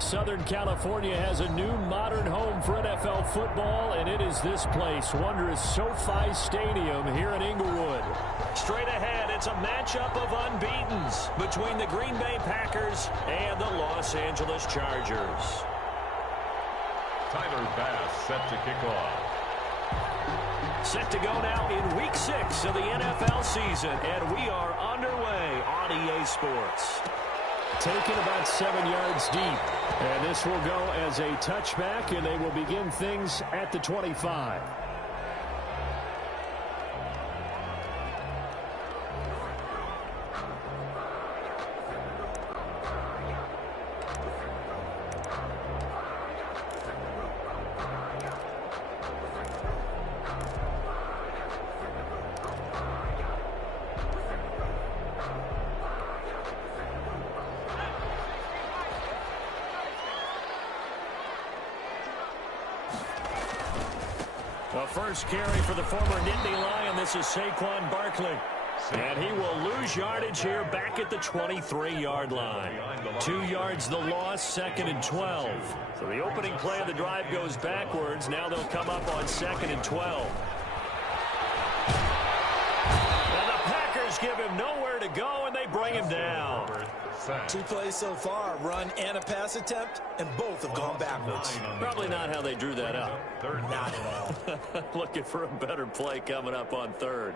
Southern California has a new modern home for NFL football, and it is this place, wondrous SoFi Stadium here in Inglewood. Straight ahead, it's a matchup of unbeatens between the Green Bay Packers and the Los Angeles Chargers. Tyler Bass set to kick off. Set to go now in Week 6 of the NFL season, and we are underway on EA Sports. Taken about 7 yards deep, and this will go as a touchback, and they will begin things at the 25. The first carry for the former Nittany Lion. This is Saquon Barkley. And he will lose yardage here back at the 23-yard line. 2 yards the loss, 2nd and 12. So the opening play of the drive goes backwards. Now they'll come up on 2nd and 12. And the Packers give him nowhere to go, and they bring him down. 2 plays so far, run and a pass attempt, and both have gone backwards. Probably not how they drew that up. Not at all. Looking for a better play coming up on 3rd.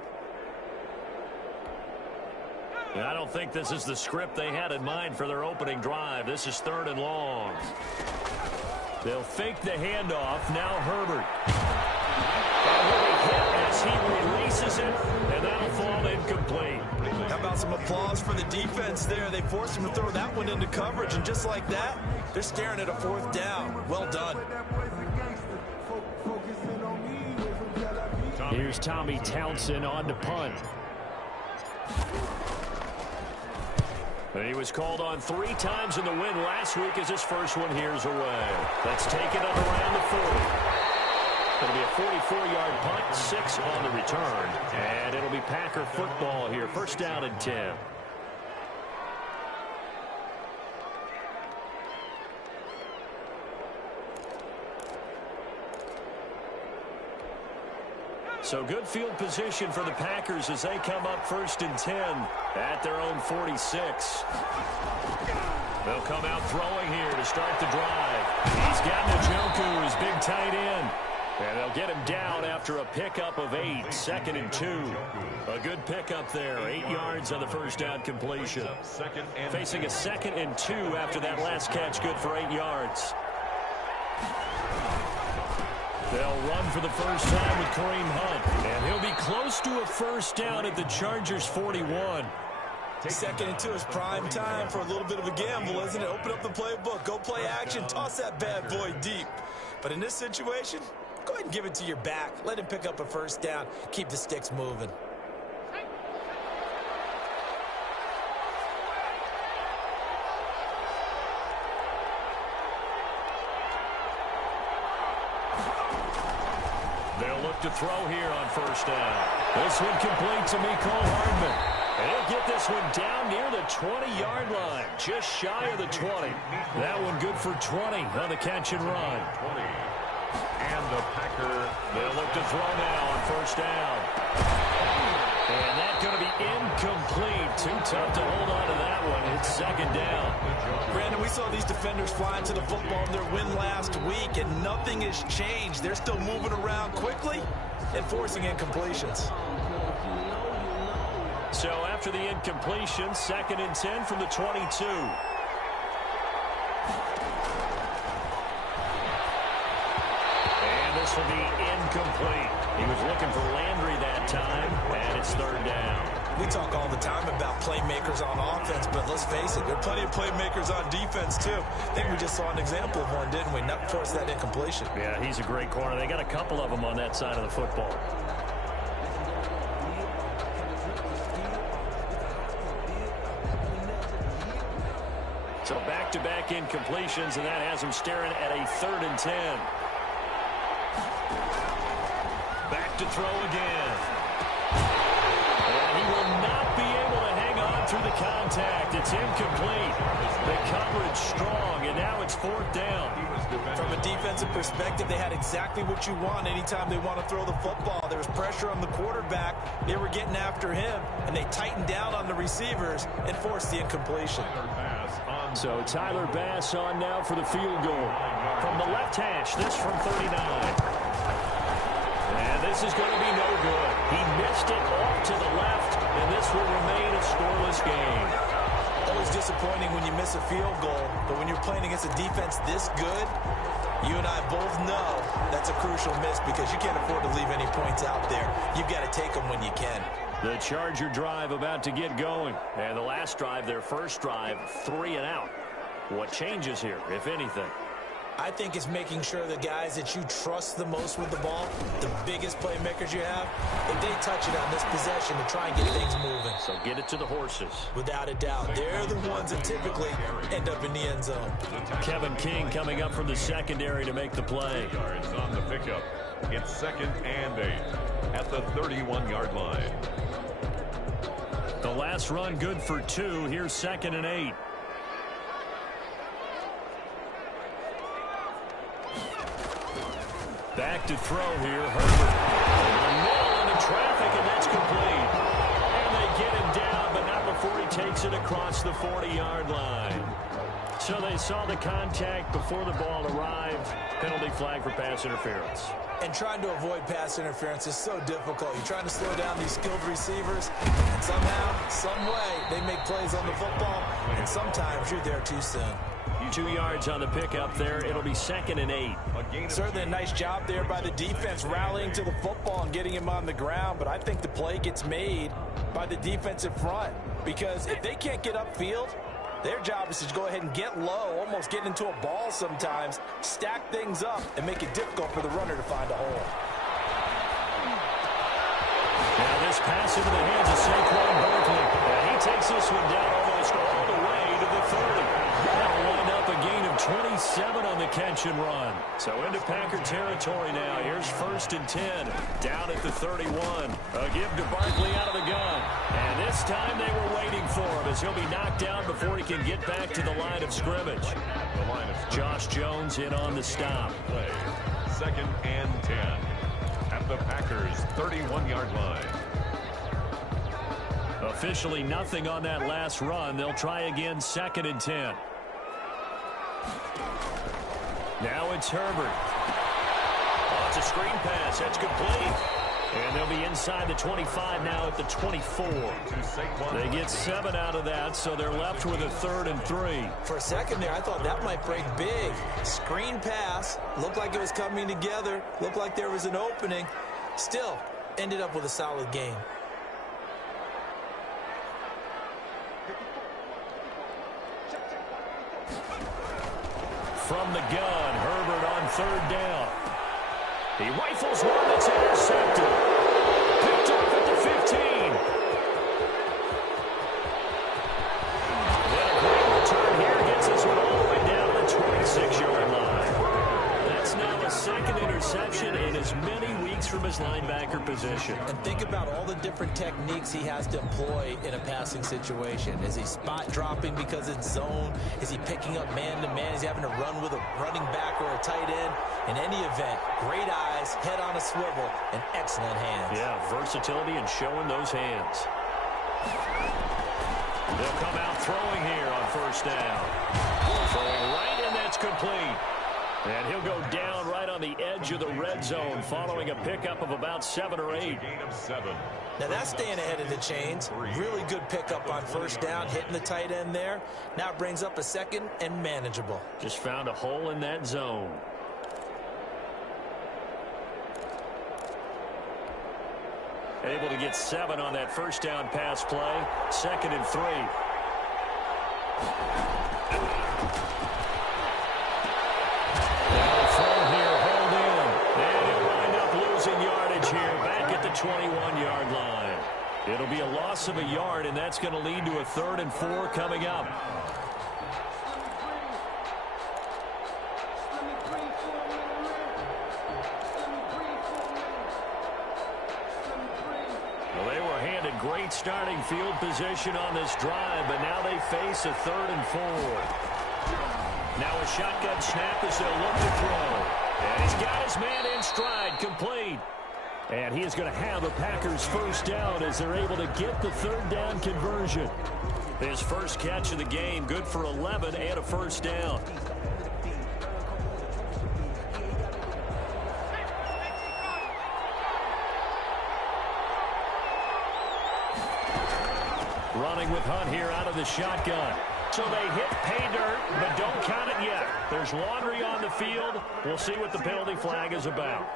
I don't think this is the script they had in mind for their opening drive. This is 3rd and long. They'll fake the handoff. Now Herbert. And he'll be hit as he releases it, and that'll fall incomplete. How about some applause for the defense there? They forced him to throw that one into coverage, and just like that, they're staring at a 4th down. Well done. Here's Tommy Townsend on to punt. And he was called on 3 times in the win last week as his first one here's away. Let's take it up around the 40. It'll be a 44-yard punt, 6 on the return. And it'll be Packer football here. 1st down and 10. So good field position for the Packers as they come up 1st and 10 at their own 46. They'll come out throwing here to start the drive. He's got Njoku, his big tight end. And they'll get him down after a pickup of 8, 2nd and 2. A good pickup there, 8 yards on the first down completion. Facing a 2nd and 2 after that last catch, good for 8 yards. They'll run for the first time with Kareem Hunt. And he'll be close to a 1st down at the Chargers' 41. 2nd and 2 is prime time for a little bit of a gamble, isn't it? Open up the playbook, go play action, toss that bad boy deep. But in this situation, go ahead and give it to your back. Let him pick up a 1st down. Keep the sticks moving. They'll look to throw here on 1st down. This one complete to Mecole Hardman. And he'll get this one down near the 20-yard line, just shy of the 20. That one good for 20 on the catch and run. And the Packer, they'll look to throw now on 1st down. And that's going to be incomplete. Too tough to hold on to that one. It's 2nd down. Brandon, we saw these defenders fly into the football in their win last week, and nothing has changed. They're still moving around quickly and forcing incompletions. So after the incompletion, 2nd and 10 from the 22. And this will be incomplete. He was looking for Landry that time, and it's 3rd down. We talk all the time about playmakers on offense, but let's face it, there are plenty of playmakers on defense, too. I think we just saw an example of one, didn't we? Not force that incompletion. Yeah, he's a great corner. They got a couple of them on that side of the football. So back-to-back incompletions, and that has him staring at a 3rd and 10. Back to throw again. And he will not be able to hang on through the contact. It's incomplete. The coverage strong, and now it's 4th down. From a defensive perspective, they had exactly what you want anytime they want to throw the football. There was pressure on the quarterback. They were getting after him, and they tightened down on the receivers and forced the incompletion. So Tyler Bass on now for the field goal. From the left hash, this from 39. And this is going to be no good. He missed it off to the left, and this will remain a scoreless game. Always disappointing when you miss a field goal, but when you're playing against a defense this good, you and I both know that's a crucial miss because you can't afford to leave any points out there. You've got to take them when you can. The Charger drive about to get going. And the last drive, their first drive, 3 and out. What changes here, if anything? I think it's making sure the guys that you trust the most with the ball, the biggest playmakers you have, if they touch it on this possession to try and get things moving. So get it to the horses. Without a doubt. They're the ones that typically end up in the end zone. Kevin King coming up from the secondary to make the play. Yards on the pickup. It's 2nd and 8 at the 31-yard line. The last run good for 2. Here's 2nd and 8. Back to throw here. Herbert. Middle into traffic, and that's complete. And they get him down, but not before he takes it across the 40-yard line. So they saw the contact before the ball arrived. Penalty flag for pass interference. And trying to avoid pass interference is so difficult. You're trying to slow down these skilled receivers, and somehow, some way, they make plays on the football, and sometimes you're there too soon. 2 yards on the pickup there. It'll be 2nd and 8. Certainly a nice job there by the defense rallying to the football and getting him on the ground, but I think the play gets made by the defensive front because if they can't get upfield, their job is to go ahead and get low, almost get into a ball sometimes, stack things up, and make it difficult for the runner to find a hole. Now this pass into the hands of Saquon Barkley. And he takes this one down almost all the way to the 30. That'll wind up a gain of 27 on the catch and run. So into Packer territory now. Here's 1st and 10. Down at the 31. A give to Barkley out of the gun. And this time they were waiting for him as he'll be knocked down before he can get back to the line of scrimmage. Josh Jones in on the stop. Play. 2nd and 10 at the Packers' 31-yard line. Officially nothing on that last run. They'll try again 2nd and 10. Now it's Herbert. Oh, it's a screen pass. That's complete. And they'll be inside the 25 now at the 24. They get 7 out of that, so they're left with a 3rd and 3. For a second there, I thought that might break big. Screen pass. Looked like it was coming together. Looked like there was an opening. Still, ended up with a solid game. From the gun, Herbert on 3rd down. He rifles one that's intercepted. Picked off at the 15. Then a great return here gets us one all the way down to the 26-yard line. That's now a 2nd interception in as many weeks from his linebacker position. And think about all the different techniques he has to employ in a passing situation. Is he spot dropping because it's zone? Is he picking up man-to-man? Is he having to run with a running back or a tight end? In any event, great eyes, head on a swivel, and excellent hands. Yeah, versatility and showing those hands. They'll come out throwing here on 1st down. Throwing right, and that's complete. And he'll go down right on the edge of the red zone following a pickup of about 7 or 8. Gain of 7. Now that's staying ahead of the chains. Really good pickup on 1st down, hitting the tight end there. Now it brings up a 2nd and manageable. Just found a hole in that zone. Able to get 7 on that 1st down pass play. 2nd and 3. Yardage here back at the 21-yard line. It'll be a loss of a yard, and that's going to lead to a 3rd and 4 coming up. Well, they were handed great starting field position on this drive, but now they face a 3rd and 4. Now a shotgun snap as they'll look to throw. And he's got his man in stride, complete. And he is going to have a Packers first down as they're able to get the 3rd down conversion. His first catch of the game, good for 11 and a first down. Running with Hunt here out of the shotgun. So they hit pay dirt, but don't count it yet. There's laundry on the field. We'll see what the penalty flag is about.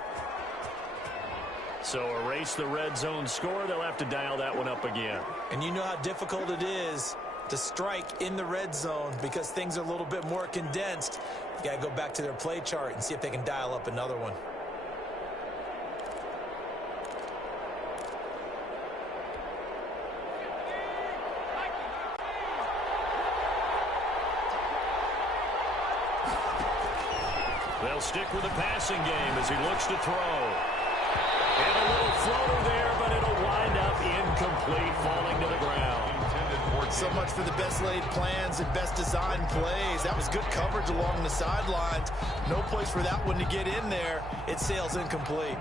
So erase the red zone score. They'll have to dial that one up again. And you know how difficult it is to strike in the red zone because things are a little bit more condensed. You got to go back to their play chart and see if they can dial up another one. They'll stick with the passing game as he looks to throw. And a little floater there, but it'll wind up incomplete, falling to the ground. So much for the best laid plans and best designed plays. That was good coverage along the sidelines. No place for that one to get in there. It sails incomplete.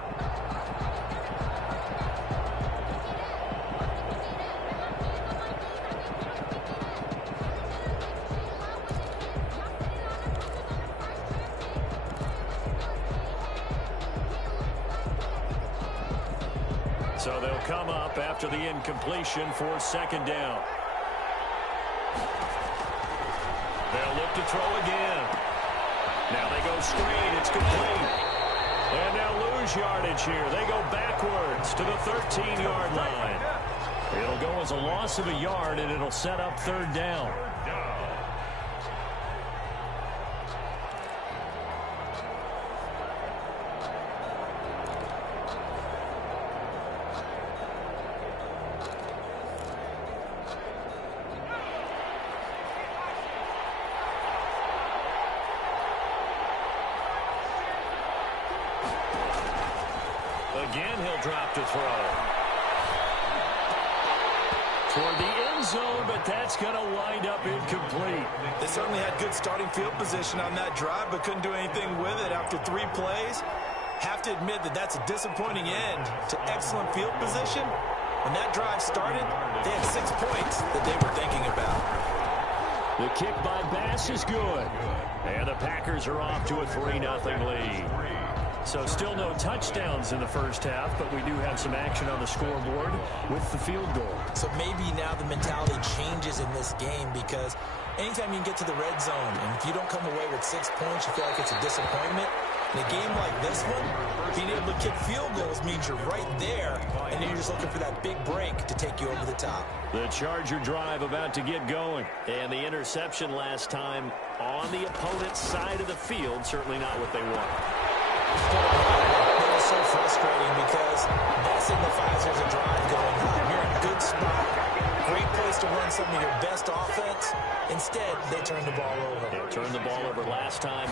So they'll come up after the incompletion for 2nd down. They'll look to throw again. Now they go straight. It's complete. And they'll lose yardage here. They go backwards to the 13-yard line. It'll go as a loss of a yard, and it'll set up 3rd down. Again, he'll drop to throw. Toward the end zone, but that's going to wind up incomplete. They certainly had good starting field position on that drive, but couldn't do anything with it after 3 plays. Have to admit that that's a disappointing end to excellent field position. When that drive started, they had 6 points that they were thinking about. The kick by Bass is good. And the Packers are off to a 3-0 lead. So still no touchdowns in the first half, but we do have some action on the scoreboard with the field goal. So maybe now the mentality changes in this game because anytime you can get to the red zone, and if you don't come away with 6 points, you feel like it's a disappointment. In a game like this one, being able to kick field goals means you're right there, and then you're just looking for that big break to take you over the top. The Charger drive about to get going. And the interception last time on the opponent's side of the field, certainly not what they want. That was so frustrating because that signifies there's a drive going on. You're in a good spot. Great place to run some of your best offense. Instead, they turn the ball over. They turned the ball over last time.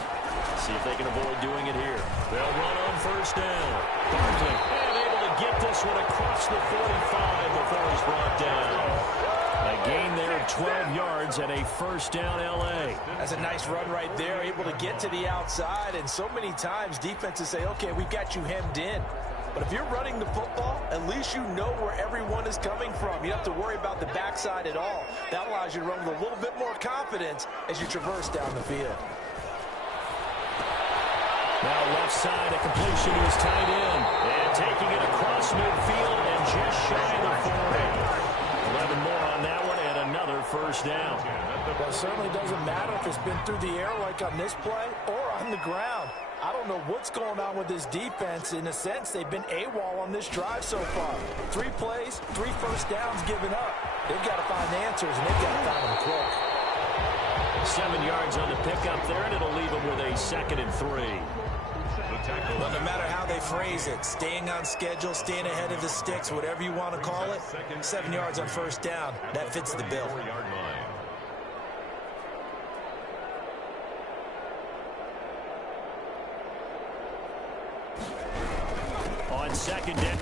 See if they can avoid doing it here. They'll run on 1st down. Barkley, and able to get this one across the 45 before he's brought down. A gain there of 12 yards and a 1st down L.A. That's a nice run right there, able to get to the outside. And so many times defenses say, okay, we've got you hemmed in. But if you're running the football, at least you know where everyone is coming from. You don't have to worry about the backside at all. That allows you to run with a little bit more confidence as you traverse down the field. Now left side, a completion to his tight end. And taking it across midfield and just shy of the 40. 11 more on that one and another 1st down. Well, it certainly doesn't matter if it's been through the air like on this play or on the ground. I don't know what's going on with this defense. In a sense, they've been AWOL on this drive so far. 3 plays, 3 1st downs given up. They've got to find answers, and they've got to find them quick. 7 yards on the pickup there, and it'll leave them with a 2nd and 3. Well, no matter how they phrase it, staying on schedule, staying ahead of the sticks, whatever you want to call it, 7 yards on 1st down, that fits the bill. On 2nd down.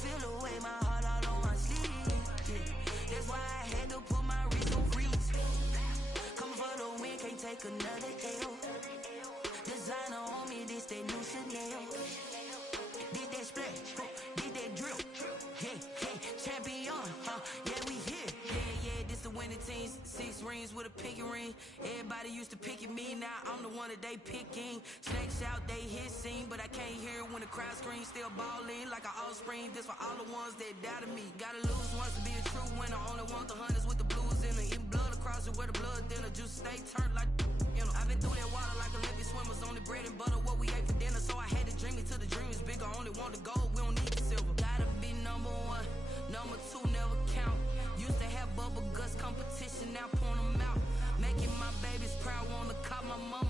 feel the way, my heart all on my sleeve. That's why I had to put my wrist on freeze. Come for the win, can't take another L. Designer on me, this that new Chanel. Did that splash, did that drip. Yeah, champion, yeah, we here. Yeah, this the winning team. 6 rings with a pinky ring. Everybody used to pick at me, now I'm the one that they picking. Snakes out, they hissing, but I can't hear when the crowd screams. Still balling like an offspring. This for all the ones that doubted me. Gotta lose once to be a true winner. Only want the hunters with the blues in it. Eating blood across it where the blood dinner. Juice stay turned like, you know. I've been through that water like Olympic swimmers. Only bread and butter, what we ate for dinner. So I had to dream it till the dream is bigger. Only want the gold, we don't need the silver. Gotta be number 1, number 2 never count. Used to have bubble guts competition, now point them out. Making my babies proud, wanna cop my mama